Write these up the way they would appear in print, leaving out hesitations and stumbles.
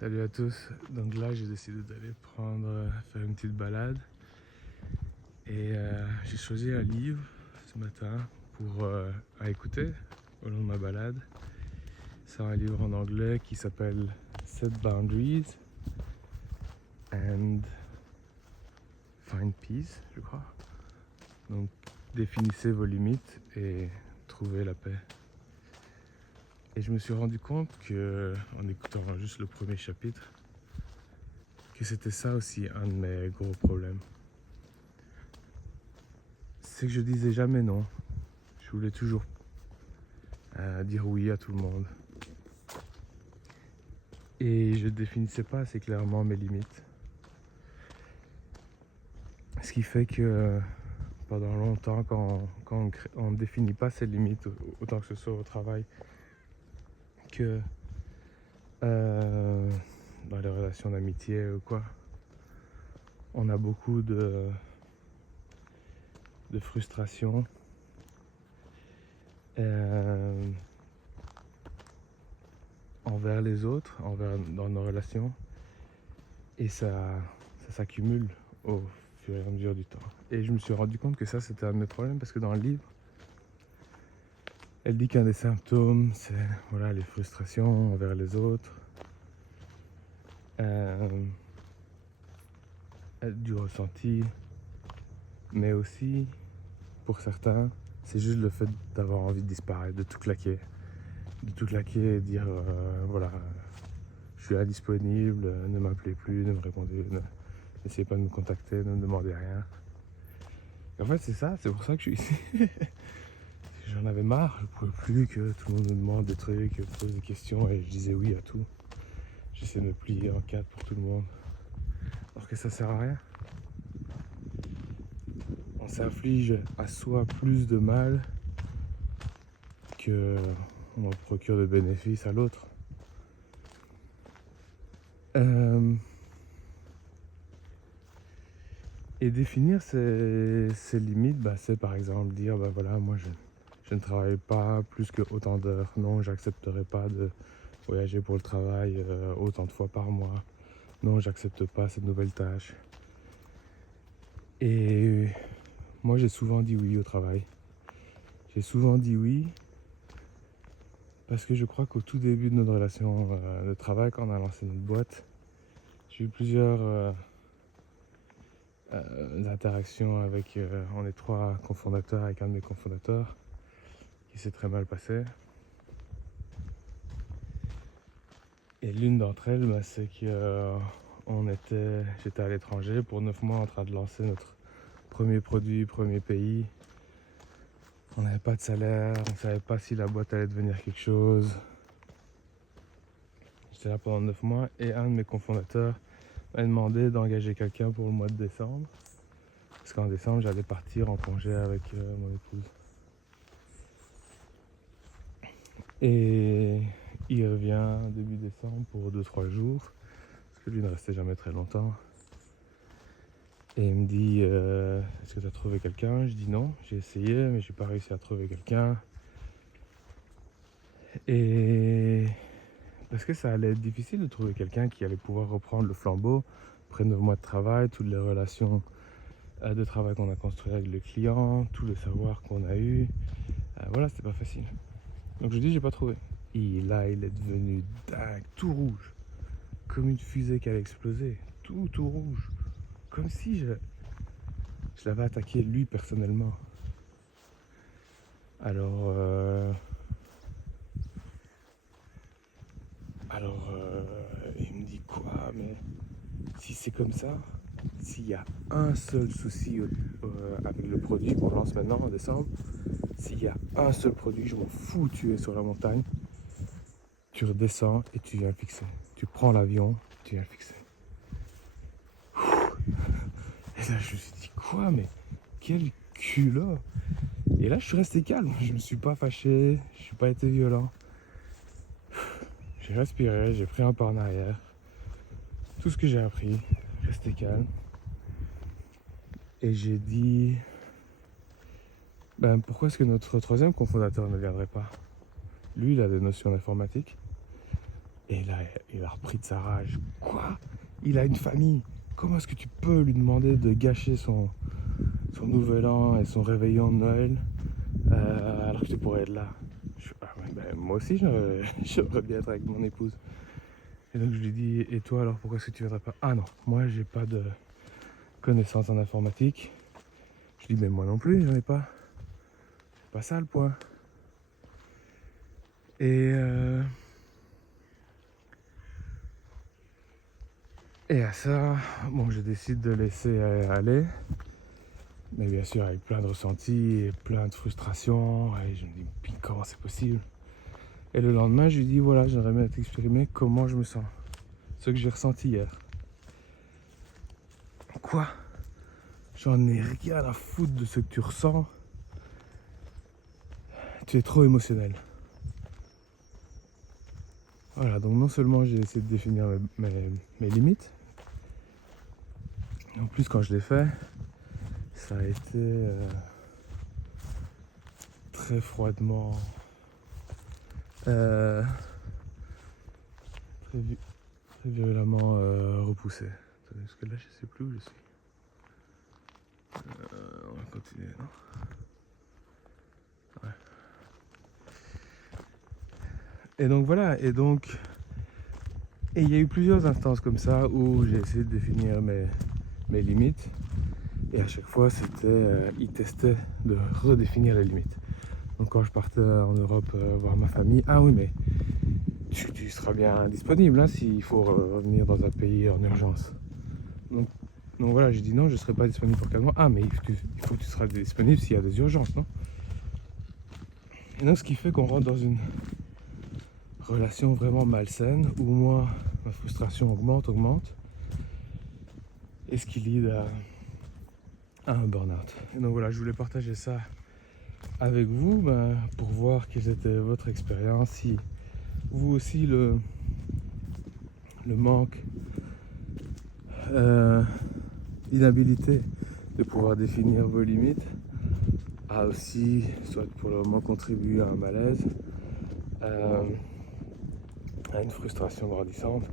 Salut à tous. Donc là, j'ai décidé d'aller faire une petite balade. Et j'ai choisi un livre ce matin à écouter au long de ma balade. C'est un livre en anglais qui s'appelle Set Boundaries and Find Peace, je crois. Donc, définissez vos limites et trouvez la paix. Et je me suis rendu compte en écoutant juste le premier chapitre, que c'était ça aussi un de mes gros problèmes. C'est que je disais jamais non. Je voulais toujours dire oui à tout le monde. Et je définissais pas assez clairement mes limites. Ce qui fait que pendant longtemps, quand on ne définit pas ses limites, autant que ce soit au travail que dans les relations d'amitié ou quoi, on a beaucoup de frustration. Envers les autres, dans nos relations, et ça s'accumule au fur et à mesure du temps. Et je me suis rendu compte que ça, c'était un de mes problèmes, parce que dans le livre, elle dit qu'un des symptômes, c'est les frustrations envers les autres, du ressenti, mais aussi, pour certains, c'est juste le fait d'avoir envie de disparaître, de tout claquer et dire je suis indisponible, ne m'appelez plus, ne me répondez, n'essayez pas de me contacter, ne me demandez rien. Et en fait, c'est pour ça que je suis ici. J'en avais marre, je ne pouvais plus que tout le monde me demande des trucs, me pose des questions, et je disais oui à tout. J'essaie de me plier en quatre pour tout le monde. Alors que ça sert à rien. On s'inflige à soi plus de mal que on en procure de bénéfices à l'autre. Et définir ses limites, c'est par exemple dire moi je ne travaille pas plus que autant d'heures. Non, j'accepterai pas de voyager pour le travail autant de fois par mois. Non, j'accepte pas cette nouvelle tâche. Et moi, j'ai souvent dit oui au travail. J'ai souvent dit oui parce que je crois qu'au tout début de notre relation de travail, quand on a lancé notre boîte, j'ai eu plusieurs interactions avec, on est 3 cofondateurs, avec un de mes cofondateurs, qui s'est très mal passé. Et l'une d'entre elles, c'est que j'étais à l'étranger pour 9 mois en train de lancer notre premier produit, premier pays. On n'avait pas de salaire, on ne savait pas si la boîte allait devenir quelque chose. J'étais là pendant 9 mois et un de mes cofondateurs m'a demandé d'engager quelqu'un pour le mois de décembre. Parce qu'en décembre, j'allais partir en congé avec mon épouse. Et il revient début décembre pour 2-3 jours, parce que lui ne restait jamais très longtemps. Et il me dit est-ce que tu as trouvé quelqu'un? Je dis non, j'ai essayé mais j'ai pas réussi à trouver quelqu'un. Et parce que ça allait être difficile de trouver quelqu'un qui allait pouvoir reprendre le flambeau après 9 mois de travail, toutes les relations de travail qu'on a construit avec le client, tout le savoir qu'on a eu. C'était pas facile. Donc je dis j'ai pas trouvé. Et là il est devenu dingue, tout rouge, comme une fusée qui allait exploser, tout rouge, comme si je l'avais attaqué lui personnellement. Alors il me dit quoi, mais si c'est comme ça, s'il y a un seul souci avec le produit qu'on lance maintenant en décembre, s'il y a un seul produit, je m'en fous, tu es sur la montagne, tu redescends et tu viens le fixer. Tu prends l'avion, tu viens le fixer. Et là je me suis dit quoi, mais quel culot. Et là je suis resté calme, je me suis pas fâché, je suis pas été violent. J'ai respiré, j'ai pris un pas en arrière. Tout ce que j'ai appris, rester calme. Et j'ai dit pourquoi est-ce que notre troisième cofondateur ne viendrait pas? Lui il a des notions d'informatique Et là, il a repris de sa rage. Quoi? Il a une famille. Comment est-ce que tu peux lui demander de gâcher son nouvel an et son réveillon de Noël alors que tu pourrais être là? Moi aussi, j'aimerais bien être avec mon épouse. Et donc je lui dis, et toi alors, pourquoi est-ce que tu viendrais pas? Ah non, moi j'ai pas de connaissances en informatique. Je dis, mais moi non plus, j'en ai pas. C'est pas ça le point. Et à ça, bon, je décide de laisser aller. Mais bien sûr, avec plein de ressentis et plein de frustrations. Et je me dis, puis comment c'est possible? Et le lendemain, je lui dis, voilà, j'aimerais bien t'exprimer comment je me sens. Ce que j'ai ressenti hier. Quoi? J'en ai rien à foutre de ce que tu ressens. Tu es trop émotionnel. Voilà, donc non seulement j'ai essayé de définir mes limites, en plus quand je l'ai fait, ça a été très froidement, très violemment repoussé. Attendez, parce que là je sais plus où je suis. On va continuer, non? Ouais. Et donc voilà, et il y a eu plusieurs instances comme ça où j'ai essayé de définir mes limites. Et à chaque fois, c'était, ils testaient de redéfinir les limites. Donc quand je partais en Europe voir ma famille, ah oui, mais tu seras bien disponible hein, s'il faut revenir dans un pays en urgence. Donc voilà, j'ai dit non, je ne serai pas disponible pour 4 mois. Ah, mais il faut que tu seras disponible s'il y a des urgences, non? Et donc ce qui fait qu'on rentre dans une relation vraiment malsaine où moi, ma frustration augmente. Et ce qui lead à un burn-out. Et donc voilà, je voulais partager ça avec vous pour voir quelle était votre expérience, si vous aussi le manque, l'inhabilité de pouvoir définir vos limites a aussi, soit pour le moment, contribué à un malaise, à une frustration grandissante,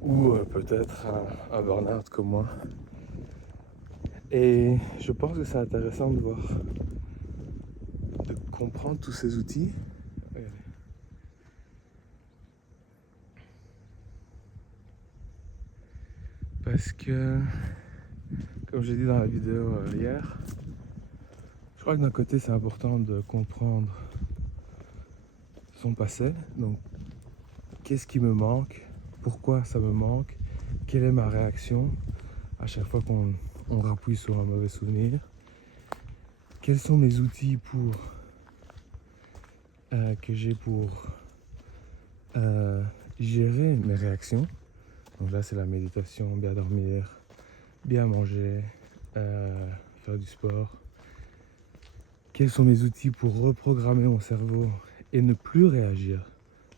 ou peut-être un burn-out comme moi. Et je pense que c'est intéressant de voir, de comprendre tous ces outils. Parce que, comme j'ai dit dans la vidéo hier, je crois que d'un côté c'est important de comprendre son passé. Donc, qu'est-ce qui me manque? Pourquoi ça me manque? Quelle est ma réaction à chaque fois qu'on rappuie sur un mauvais souvenir? Quels sont mes outils que j'ai pour gérer mes réactions? Donc là, c'est la méditation, bien dormir, bien manger, faire du sport. Quels sont mes outils pour reprogrammer mon cerveau et ne plus réagir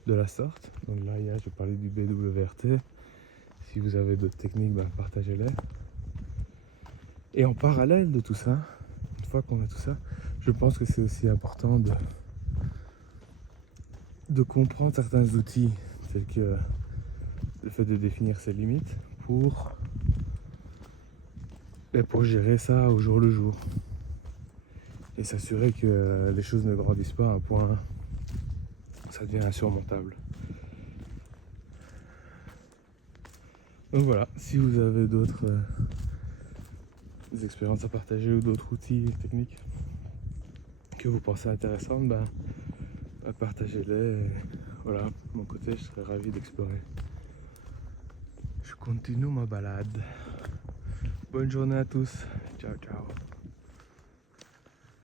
de la sorte? Donc là, hier, j'ai parlé du BWRT. Si vous avez d'autres techniques, partagez-les. Et en parallèle de tout ça, une fois qu'on a tout ça, je pense que c'est aussi important de comprendre certains outils, tels que le fait de définir ses limites pour gérer ça au jour le jour. Et s'assurer que les choses ne grandissent pas à un point où ça devient insurmontable. Donc voilà, si vous avez d'autres expériences à partager ou d'autres outils techniques que vous pensez intéressantes, partagez-les. Voilà, de mon côté, je serais ravi d'explorer. Je continue ma balade. Bonne journée à tous. Ciao, ciao.